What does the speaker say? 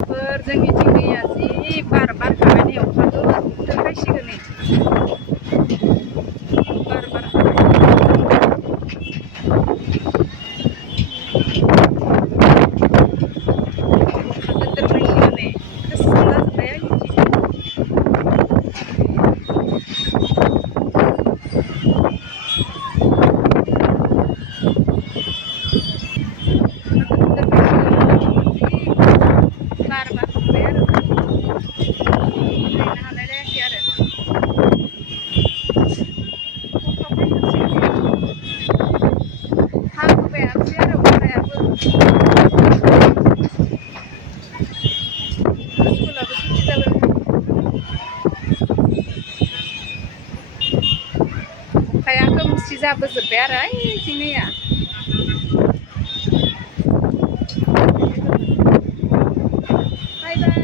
जोंनिथिं दैया जि बार बारखानानै अखाबो फैसिगोन नै बार गिदिर फैसिगोन नै गोसोम जाजोब्बाय आंनिथिं बार बारजोब्बाय आरो गायनो हालायलायाखै आरो अखा फैथारसिगोन हाबोबायानोसै आरो अखायाबो स्कुलाबो सुटि जाबाय अखाया खोमसि जाबोजोब्बाय आरो ओइथिं नैया बाय बाय